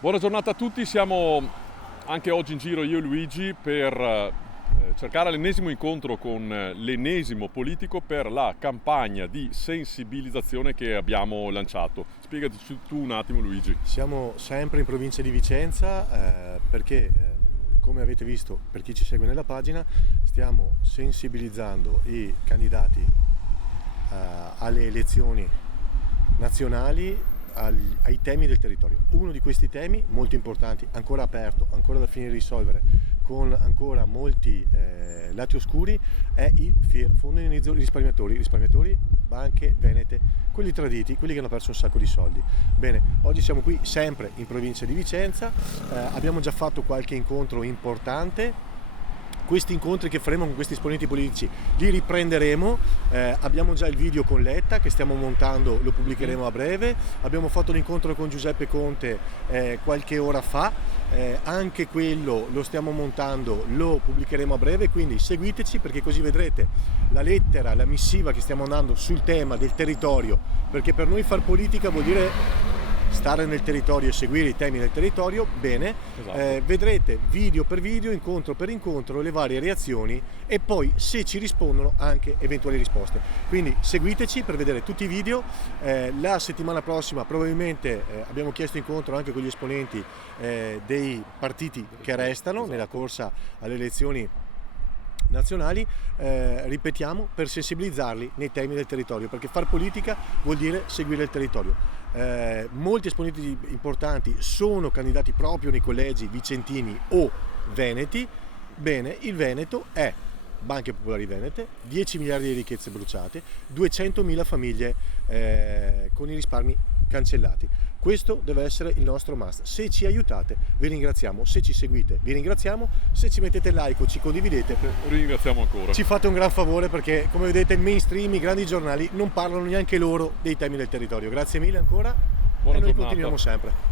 Buona giornata a tutti, siamo anche oggi in giro io e Luigi per cercare l'ennesimo incontro con l'ennesimo politico per la campagna di sensibilizzazione che abbiamo lanciato. Spiegati tu un attimo, Luigi. Siamo sempre in provincia di Vicenza perché, come avete visto per chi ci segue nella pagina, stiamo sensibilizzando i candidati alle elezioni nazionali ai temi del territorio. Uno di questi temi molto importanti, ancora aperto, ancora da finire di risolvere, con ancora molti lati oscuri, è il FIR, Fondo Indennizzo Risparmiatori, banche venete, quelli traditi, quelli che hanno perso un sacco di soldi. Bene, oggi siamo qui sempre in provincia di Vicenza, abbiamo già fatto qualche incontro importante. Questi incontri che faremo con questi esponenti politici li riprenderemo, abbiamo già il video con Letta che stiamo montando, lo pubblicheremo a breve, abbiamo fatto l'incontro con Giuseppe Conte qualche ora fa, anche quello lo stiamo montando, lo pubblicheremo a breve, quindi seguiteci perché così vedrete la lettera, la missiva che stiamo andando sul tema del territorio, perché per noi far politica vuol dire stare nel territorio e seguire i temi del territorio, bene, Esatto. vedrete video per video, incontro per incontro, le varie reazioni e poi se ci rispondono anche eventuali risposte. Quindi seguiteci per vedere tutti i video, la settimana prossima probabilmente abbiamo chiesto incontro anche con gli esponenti dei partiti che restano nella corsa alle elezioni nazionali, ripetiamo, per sensibilizzarli nei temi del territorio, perché far politica vuol dire seguire il territorio. Molti esponenti importanti sono candidati proprio nei collegi vicentini o veneti. Bene, il Veneto è Banche Popolari Venete, 10 miliardi di ricchezze bruciate, 200.000 famiglie con i risparmi cancellati. Questo deve essere il nostro must. Se ci aiutate vi ringraziamo, se ci seguite vi ringraziamo, se ci mettete like o ci condividete Ringraziamo ancora. ci fate un gran favore perché come vedete il mainstream, i grandi giornali non parlano neanche loro dei temi del territorio. Grazie mille ancora Buona e noi giornata. continuiamo sempre.